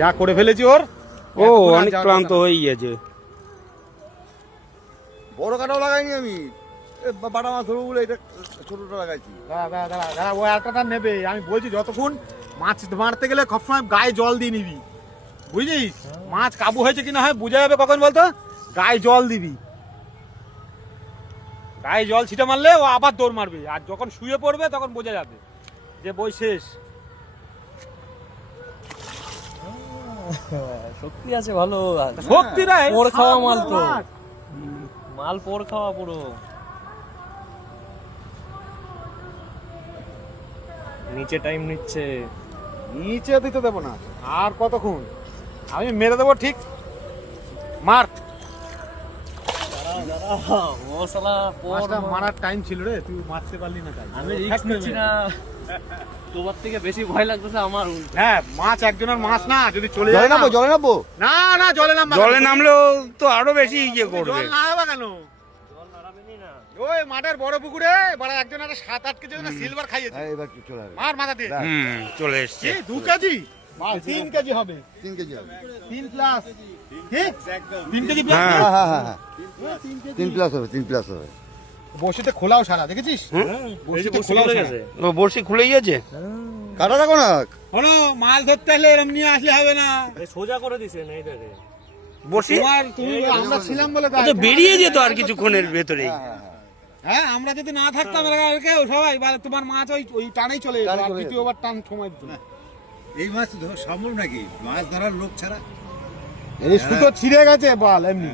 যা করে ফেলেছি ওর, ও অনেক ক্লান্ত হয়ে গেছে। বড় কাটাও লাগাইনি আমি, বাটা মাছ ধরবো বলে এটা ছোটটা লাগাইছি। দাঁড়া ও একটা নেবে। আমি বলছি যতক্ষণ মাছ মারতে গেলে সবসময় গায়ে জল দিয়ে নিবি, বুঝলিস? মাছ কাবু হয়েছে কিনা হয় বোঝা যাবে কখন বলতো? গায়ে জল দিবি, গায়ে জল ছিটে মারলে ও আবার দৌড় মারবে, আর যখন শুয়ে পড়বে তখন বোঝা যাবে যে বই শেষ। শক্তি আছে ভালো, শক্তি নাই, পোড় খাওয়া মাল তো, মাছ। মাল পোড় খাওয়া পুরো। নিচে টাইম নিচ্ছে, নিচে দিতে দেবো না আর কতক্ষণ, আমি মেরে দেবো ঠিক। মার, ও শালা পোড় মাছটা মারার টাইম ছিল রে, তুই মারতে পারলি না তাই। আমি রিস্ক নিচ্ছি না, তোমার থেকে বেশি ভয় লাগতেছে আমার। হ্যাঁ, মাছ একজনের মাছ না, যদি চলে জলে যায় না। নামবো, জলে নামবো। না না, জলে নামবা কেন? জলে নামলেও তো আরো বেশি ইয়ে করবে। জল নামবা কেন? জল নাড়াবেনি না। ওই মাঠের বড় পুকুরে বড় একজন একটা 7-8 কেজি না সিলভার খাইয়েছে। হ্যাঁ, এবার চলে আসবে। মার মাথা দিয়ে। চলে এসছে। কি 2 কেজি? 3 কেজি হবে। 3 কেজি হবে। 3 প্লাস। ঠিক? 3 কেজি প্লাস। হ্যাঁ। হ্যাঁ হ্যাঁ হ্যাঁ, 3 প্লাস হবে, 3 প্লাস হবে। বসিতে খোলাও সারা, দেখেছিস? বসিতে খোলাও গেছে। ও বড়শি খুলে গিয়েছে। কাটা রাখো না। হলো মাছ ধরতে হলে এরম নিয়ে আসলে হবে না। সোজা করে দিছে না এটাকে। বড়শি তুমি আমরা ছিলাম বলে ও তাই। তো বেরিয়ে যেত আর কিছুক্ষণের ভেতরেই। হ্যাঁ, আমরা যদি না থাকতাম কেউ সবাই তোমার মাছ ওই টানেই চলে যেত, আর দ্বিতীয়বার টান সময় দিত না। এই মাছ সম্ভব নাকি মাছ ধরার লোক ছাড়া? এই সুতো ছিঁড়ে গেছে বল এমনি।